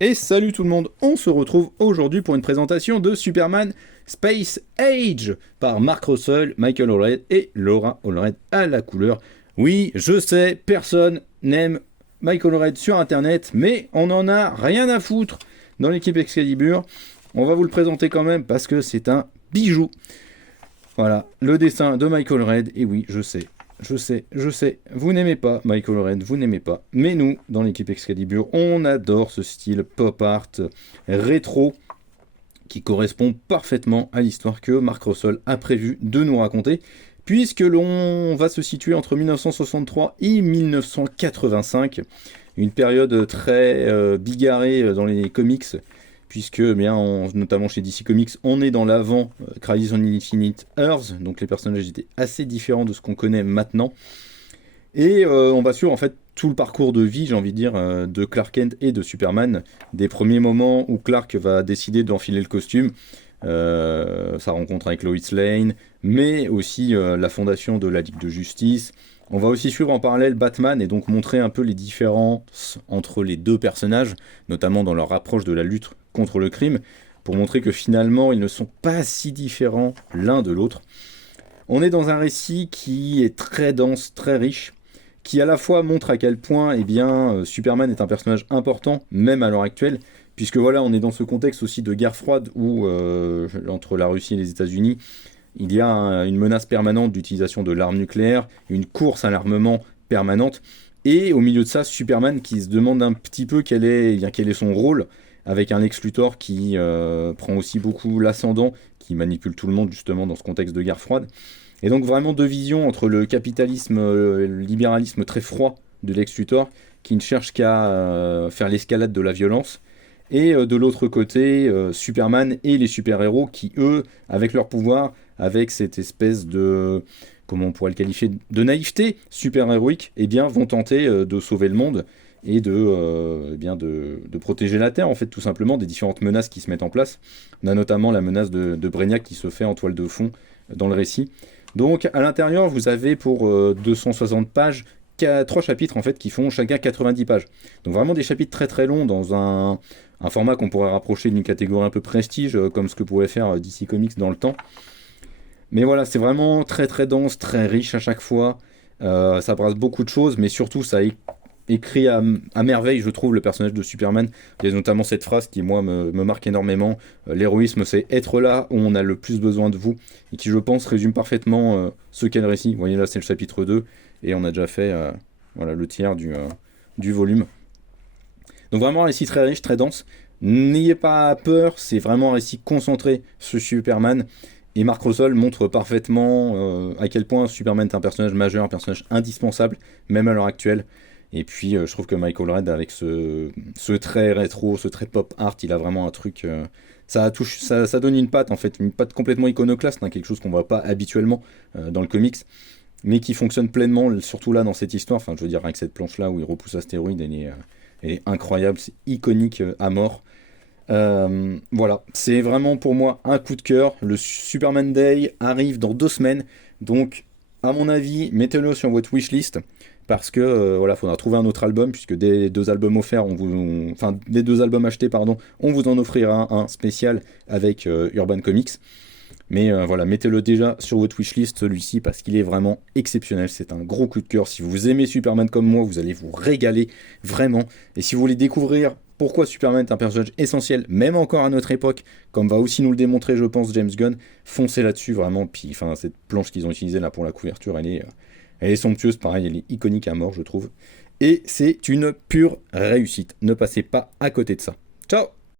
Et salut tout le monde, on se retrouve aujourd'hui pour une présentation de Superman Space Age par Mark Russell, Michael Allred et Laura Allred à la couleur. Oui, je sais, personne n'aime Michael Allred sur internet, mais on en a rien à foutre dans l'équipe Excalibur. On va vous le présenter quand même parce que c'est un bijou. Voilà, le dessin de Michael Allred, et oui, je sais, vous n'aimez pas Michael Allred, vous n'aimez pas. Mais nous, dans l'équipe Excalibur, on adore ce style pop art rétro qui correspond parfaitement à l'histoire que Mark Russell a prévu de nous raconter, puisque l'on va se situer entre 1963 et 1985, une période très bigarrée dans les comics, puisque notamment chez DC Comics, on est dans l'avant Crisis on Infinite Earths, donc les personnages étaient assez différents de ce qu'on connaît maintenant. Et on va suivre en fait tout le parcours de vie, j'ai envie de dire, de Clark Kent et de Superman, des premiers moments où Clark va décider d'enfiler le costume, sa rencontre avec Lois Lane, mais aussi la fondation de la Ligue de Justice. On va aussi suivre en parallèle Batman et donc montrer un peu les différences entre les deux personnages, notamment dans leur approche de la lutte contre le crime, pour montrer que finalement ils ne sont pas si différents l'un de l'autre. On est dans un récit qui est très dense, très riche, qui à la fois montre à quel point Superman est un personnage important, même à l'heure actuelle, puisque voilà, on est dans ce contexte aussi de guerre froide où, entre la Russie et les États-Unis, il y a une menace permanente d'utilisation de l'arme nucléaire, une course à l'armement permanente, et au milieu de ça, Superman qui se demande un petit peu quel est son rôle, avec un Lex Luthor qui prend aussi beaucoup l'ascendant, qui manipule tout le monde justement dans ce contexte de guerre froide. Et donc vraiment deux visions entre le capitalisme, le libéralisme très froid de Lex Luthor, qui ne cherche qu'à faire l'escalade de la violence, et de l'autre côté, Superman et les super-héros qui, eux, avec leur pouvoir, avec cette espèce de, comment on pourrait le qualifier, de naïveté super-héroïque, vont tenter de sauver le monde et de protéger la Terre, en fait, tout simplement, des différentes menaces qui se mettent en place. On a notamment la menace de Brainiac qui se fait en toile de fond dans le récit. Donc, à l'intérieur, vous avez pour 260 pages, 3 chapitres, en fait, qui font chacun 90 pages. Donc, vraiment des chapitres très très longs dans un format qu'on pourrait rapprocher d'une catégorie un peu prestige, comme ce que pouvait faire DC Comics dans le temps. Mais voilà, c'est vraiment très très dense, très riche à chaque fois. Ça brasse beaucoup de choses, mais surtout ça écrit à merveille, je trouve, le personnage de Superman. Il y a notamment cette phrase qui, moi, me marque énormément. L'héroïsme, c'est être là où on a le plus besoin de vous. Et qui, je pense, résume parfaitement ce qu'est le récit. Vous voyez, là, c'est le chapitre 2. Et on a déjà fait le tiers du volume. Donc vraiment un récit très riche, très dense. N'ayez pas peur, c'est vraiment un récit concentré sur Superman. Et Mark Russell montre parfaitement à quel point Superman est un personnage majeur, un personnage indispensable, même à l'heure actuelle. Et puis je trouve que Michael Allred, avec ce trait rétro, ce trait pop art, il a vraiment un truc... ça donne une patte, en fait, une patte complètement iconoclaste, quelque chose qu'on ne voit pas habituellement dans le comics, mais qui fonctionne pleinement, surtout là, dans cette histoire. Enfin, je veux dire, avec cette planche-là où il repousse l'astéroïde, elle est incroyable, c'est iconique à mort. Voilà, c'est vraiment pour moi un coup de cœur. Le Superman Day arrive dans 2 semaines, donc à mon avis, mettez-le sur votre wishlist parce que faudra trouver un autre album puisque des 2 albums offerts, des 2 albums achetés, pardon, on vous en offrira un spécial avec Urban Comics. Mais mettez-le déjà sur votre wishlist celui-ci parce qu'il est vraiment exceptionnel. C'est un gros coup de cœur. Si vous aimez Superman comme moi, vous allez vous régaler vraiment. Et si vous voulez découvrir pourquoi Superman est un personnage essentiel, même encore à notre époque, comme va aussi nous le démontrer, je pense, James Gunn, foncez là-dessus vraiment. Puis, cette planche qu'ils ont utilisée là pour la couverture, elle est somptueuse, pareil, elle est iconique à mort, je trouve. Et c'est une pure réussite. Ne passez pas à côté de ça. Ciao!